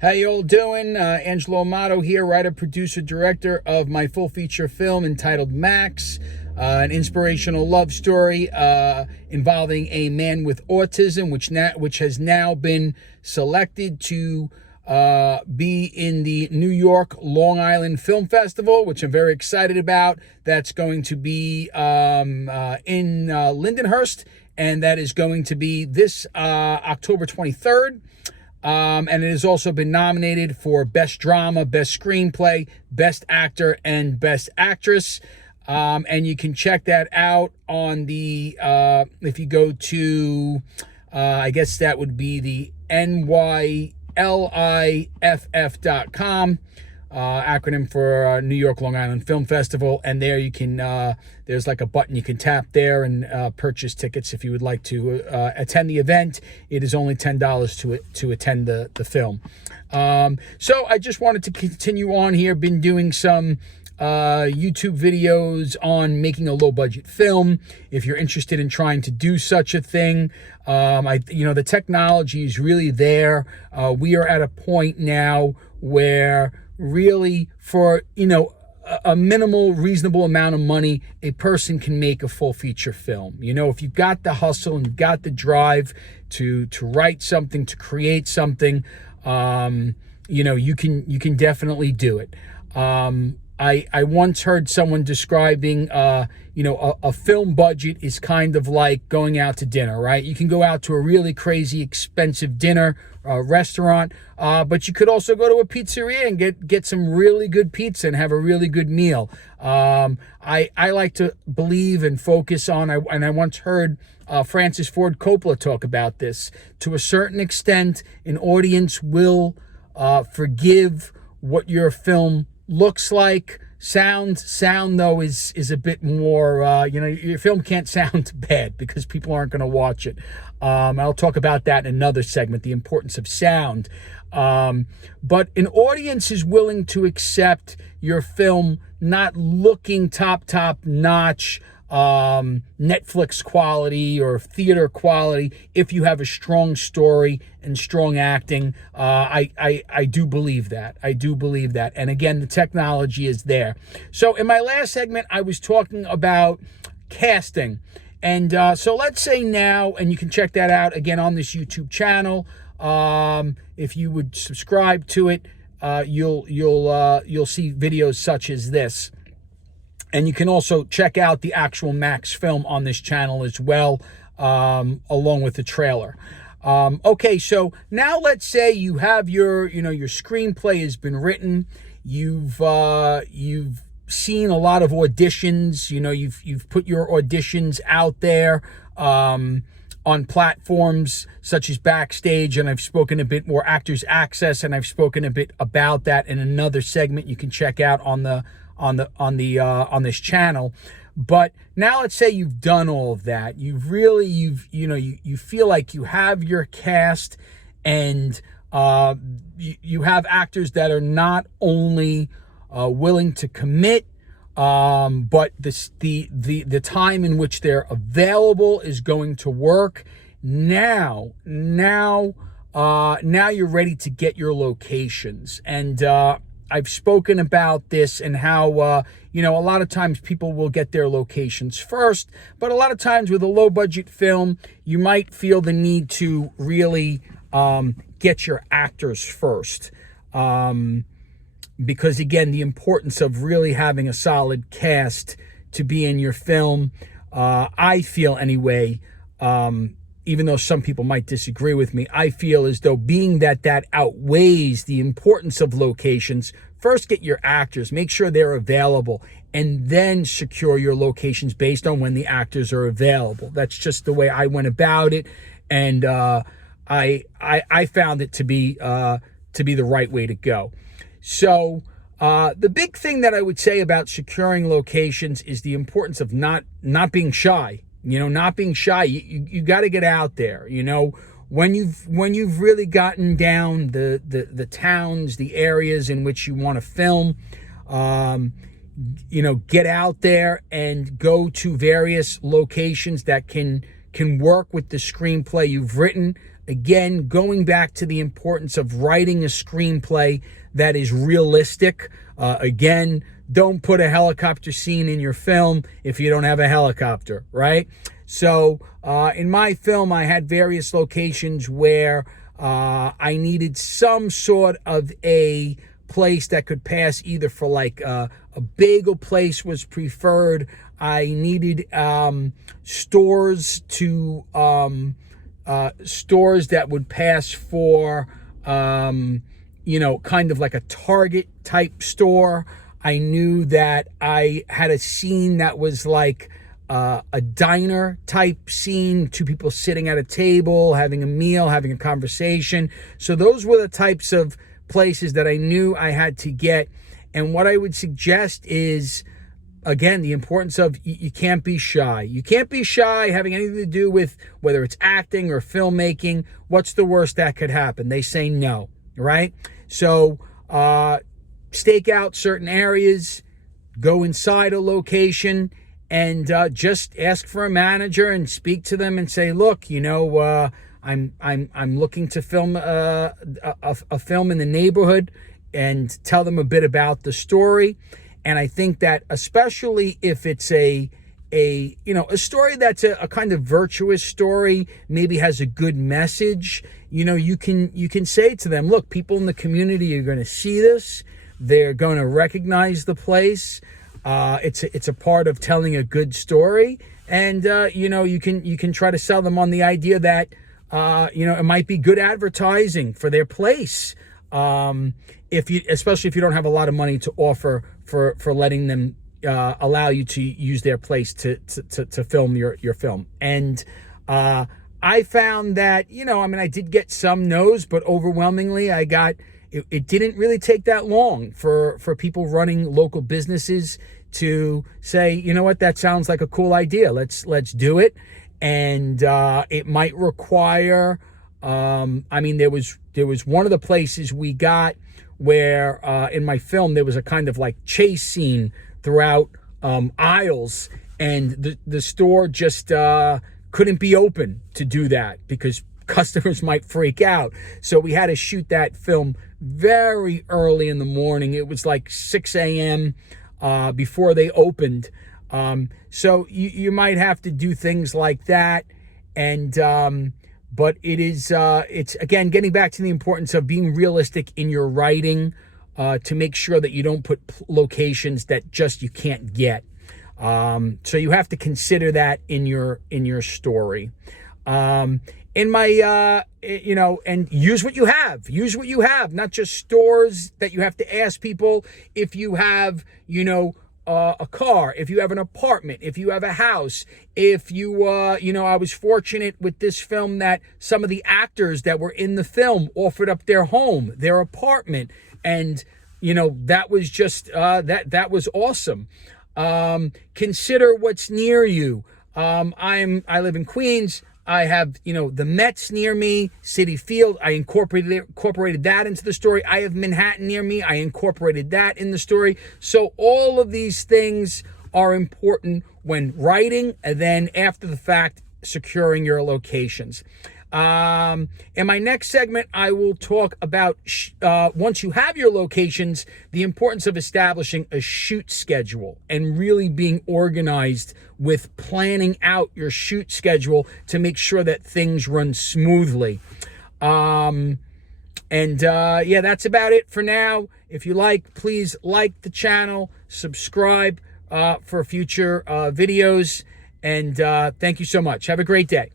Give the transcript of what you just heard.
How you all doing? Angelo Amato here, writer, producer, director of my full feature film entitled Max, an inspirational love story involving a man with autism, which has now been selected to be in the New York Long Island Film Festival, which I'm very excited about. That's going to be in Lindenhurst, and that is going to be this October 23rd. And it has also been nominated for Best Drama, Best Screenplay, Best Actor, and Best Actress. And you can check that out on the, if you go to, I guess that would be the NYLIFF.com, acronym for New York Long Island Film Festival. And there you can, there's like a button you can tap there and purchase tickets if you would like to attend the event. It is only $10 to attend the film. So I just wanted to continue on here. Been doing some YouTube videos on making a low budget film. If you're interested in trying to do such a thing, the technology is really there. We are at a point now where really for, a minimal, reasonable amount of money, a person can make a full feature film. If you've got the hustle and you've got the drive to write something, to create something, you can definitely do it. I once heard someone describing, a film budget is kind of like going out to dinner, right? You can go out to a really crazy expensive dinner, restaurant, but you could also go to a pizzeria and get some really good pizza and have a really good meal. I like to believe and focus on, and I once heard Francis Ford Coppola talk about this. To a certain extent, an audience will forgive what your film looks like. Sound though is a bit more, your film can't sound bad because people aren't going to watch it. I'll talk about that in another segment, the importance of sound. But an audience is willing to accept your film not looking top notch, Netflix quality or theater quality if you have a strong story and strong acting. I do believe that. And again, the technology is there. So in my last segment, I was talking about casting. And so let's say now, and you can check that out again on this YouTube channel. If you would subscribe to it, you'll see videos such as this. And you can also check out the actual Max film on this channel as well, along with the trailer. Okay, so now let's say you have your screenplay has been written. You've seen a lot of auditions. You've put your auditions out there on platforms such as Backstage, and I've spoken a bit more Actors Access, and I've spoken a bit about that in another segment you can check out on this channel. But now let's say you've done all of that. You feel like you have your cast, and you have actors that are not only willing to commit, but the time in which they're available is going to work. Now you're ready to get your locations. And I've spoken about this and how, a lot of times people will get their locations first, but a lot of times with a low budget film, you might feel the need to really get your actors first. Because again, the importance of really having a solid cast to be in your film, I feel anyway, even though some people might disagree with me, I feel as though being that outweighs the importance of locations, first get your actors, make sure they're available, and then secure your locations based on when the actors are available. That's just the way I went about it, and I found it to be the right way to go. So the big thing that I would say about securing locations is the importance of not being shy. Not being shy. You got to get out there. When you've really gotten down the towns, the areas in which you want to film, get out there and go to various locations that can work with the screenplay you've written. Again, going back to the importance of writing a screenplay that is realistic. Again, don't put a helicopter scene in your film if you don't have a helicopter, right? So in my film, I had various locations where I needed some sort of a place that could pass either for like a bagel place was preferred. I needed stores that would pass for, kind of like a Target type store. I knew that I had a scene that was like a diner type scene, two people sitting at a table, having a meal, having a conversation. So those were the types of places that I knew I had to get. And what I would suggest is, again, the importance of you can't be shy. You can't be shy having anything to do with whether it's acting or filmmaking. What's the worst that could happen? They say no, right? So stake out certain areas, go inside a location, and just ask for a manager and speak to them and say, look, I'm looking to film a film in the neighborhood, and tell them a bit about the story. And I think that especially if it's a story that's a kind of virtuous story, maybe has a good message, you can say to them, look, people in the community are going to see this. They're going to recognize the place. It's a part of telling a good story. And, you can try to sell them on the idea that, it might be good advertising for their place. Especially if you don't have a lot of money to offer for letting them allow you to use their place to film your film. And I found that, I did get some no's, but overwhelmingly I got, it didn't really take that long for people running local businesses to say, you know what, that sounds like a cool idea. Let's do it. And it might require, there was one of the places we got where in my film there was a kind of like chase scene throughout aisles, and the store just couldn't be open to do that because customers might freak out. So we had to shoot that film very early in the morning. It was like 6 a.m. Before they opened. So you might have to do things like that. And but it's again getting back to the importance of being realistic in your writing, to make sure that you don't put locations that just you can't get. So you have to consider that in your story. In my and use what you have, not just stores that you have to ask people. If you have a car, if you have an apartment, if you have a house, if you I was fortunate with this film that some of the actors that were in the film offered up their home, their apartment, and that was just that was awesome. Consider what's near you. I live in Queens. I have, the Mets near me, Citi Field. I incorporated that into the story. I have Manhattan near me. I incorporated that in the story. So all of these things are important when writing, and then after the fact, securing your locations. In my next segment, I will talk about, once you have your locations, the importance of establishing a shoot schedule and really being organized with planning out your shoot schedule to make sure that things run smoothly. That's about it for now. If you like, please like the channel, subscribe for future videos, and thank you so much. Have a great day.